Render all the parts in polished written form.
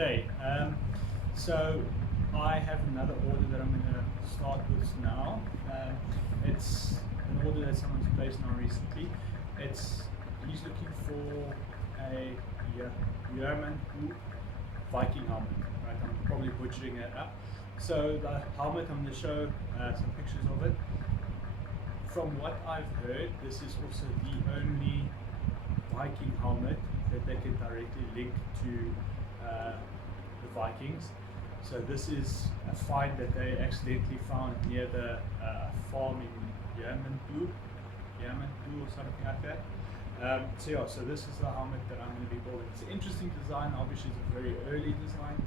day. So I have another order that I'm going to start with now. It's an order that someone's placed now recently. He's looking for a Gjermundbu Viking helmet. Right, I'm probably butchering it up. So the helmet, I'm going to show some pictures of it. From what I've heard, this is also the only Viking helmet that they can directly link to the Vikings. So this is a find that they accidentally found near the farm in Gjermundbu or something like that. So this is the helmet that I'm going to be building. It's an interesting design. Obviously, it's a very early design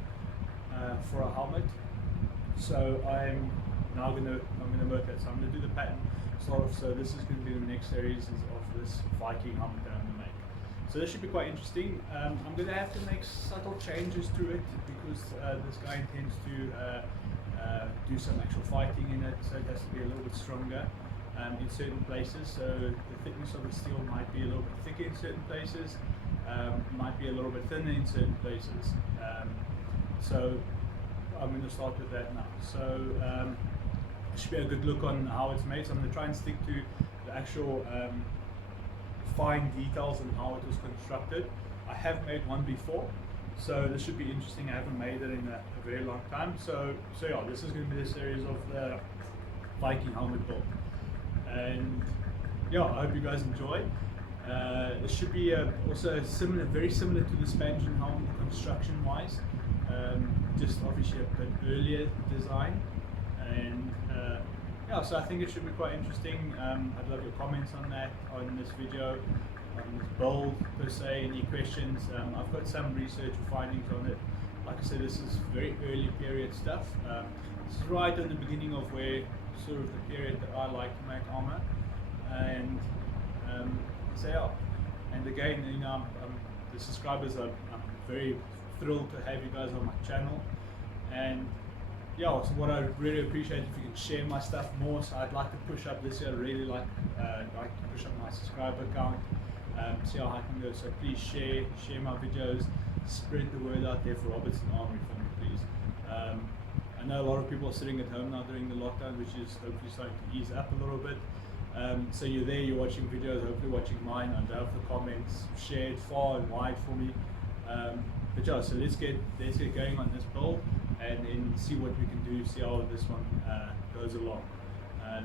for a helmet. So I'm going to work that. So I'm going to do the pattern sort of. So this is going to be the next series of this Viking helmet that I'm going to make. So this should be quite interesting. I'm going to have to make subtle changes to it because this guy intends to do some actual fighting in it, so it has to be a little bit stronger in certain places. So the thickness of the steel might be a little bit thicker in certain places, might be a little bit thinner in certain places. So I'm going to start with that now. So it should be a good look on how it's made. So I'm going to try and stick to the actual fine details and how it was constructed. I have made one before, so this should be interesting. I haven't made it in a very long time. So yeah, this is going to be the series of the Viking helmet build. And yeah, I hope you guys enjoy. It should be also similar, very similar to the spangen helmet construction wise, just obviously a bit earlier design. And yeah, so I think it should be quite interesting. I'd love your comments on that, on this video, on this build per se, any questions. I've got some research findings on it. Like I said, this is very early period stuff. This is right in the beginning of where sort of the period that I like to make armor. And so yeah, and again, you know, the subscribers I'm very thrilled to have you guys on my channel. And yeah, so what I really appreciate if you can share my stuff more. So I'd like to push up this year. I really like to push up my subscriber count. See how I can go. So please share my videos, spread the word out there for Robertson Armour for me, please. I know a lot of people are sitting at home now during the lockdown, which is hopefully starting to ease up a little bit. So you're there, you're watching videos, hopefully watching mine. I love the comments, share it far and wide for me. But yeah, so let's get going on this build and then see what we can do, see how this one goes along.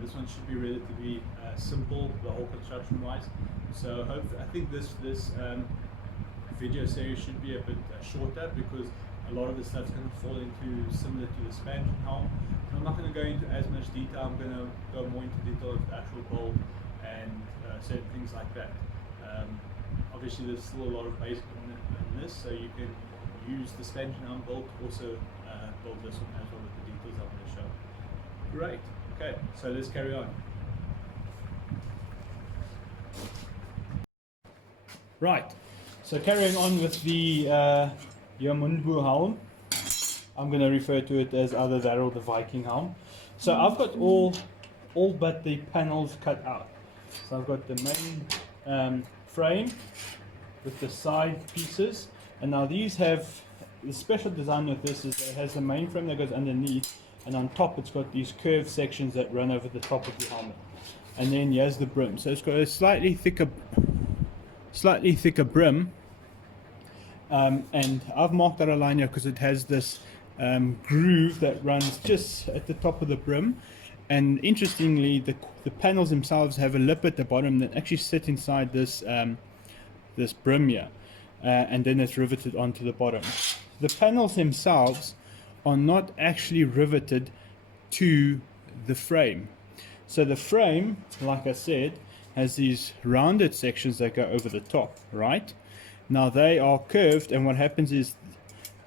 This one should be relatively simple, the whole construction wise. So I think this video series should be a bit shorter because a lot of the stuff's going to fall into similar to the spangen helm. So I'm not going to go into as much detail. I'm going to go more into detail of the actual build and certain things like that. Obviously there's still a lot of basic in this, so you can use the spangen helm build to also build this one as well with the details I'm going to show. Great. Okay, so let's carry on. Right, so carrying on with the Gjermundbu helm, I'm going to refer to it as either that or the Viking helm. So I've got all but the panels cut out. So I've got the main frame with the side pieces, and now these have the special design with this is it has the main frame that goes underneath, and on top it's got these curved sections that run over the top of the helmet, and then here's the brim. So it's got a slightly thicker brim, and I've marked out a line here because it has this groove that runs just at the top of the brim. And interestingly, the panels themselves have a lip at the bottom that actually sit inside this this brim here, and then it's riveted onto the bottom. The panels themselves are not actually riveted to the frame. So the frame, like I said, has these rounded sections that go over the top, right? Now they are curved, and what happens is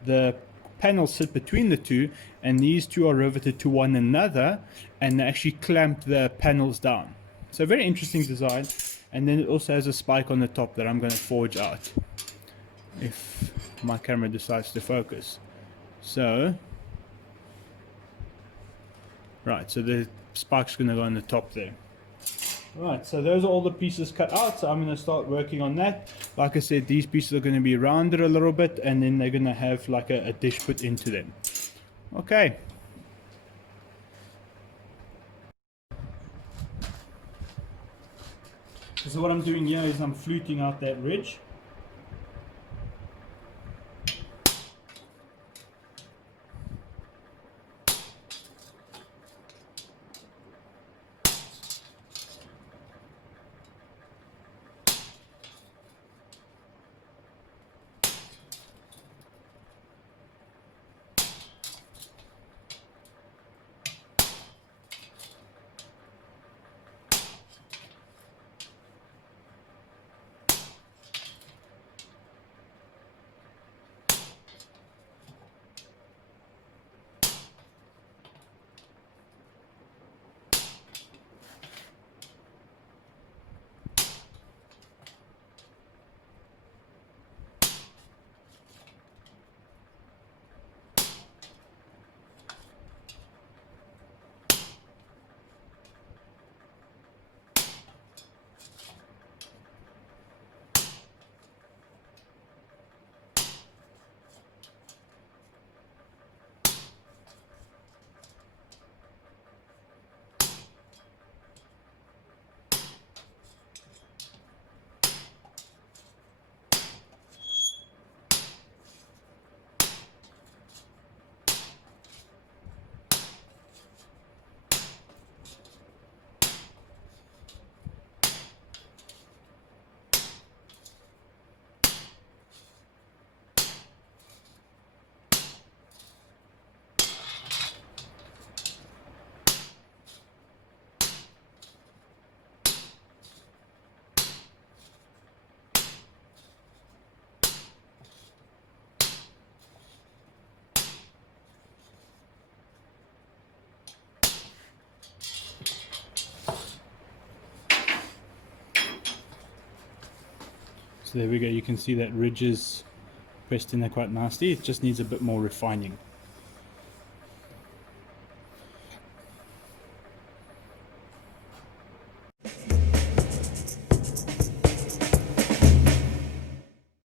the panels sit between the two, and these two are riveted to one another and they actually clamp the panels down. So very interesting design. And then it also has a spike on the top that I'm going to forge out if my camera decides to focus. So right, so the spike's going to go on the top there. Right, so those are all the pieces cut out, so I'm going to start working on that. Like I said, these pieces are going to be rounded a little bit, and then they're going to have like a dish put into them. Okay. So what I'm doing here is I'm fluting out that ridge. So there we go, you can see that ridge is pressed in there quite nicely. It just needs a bit more refining.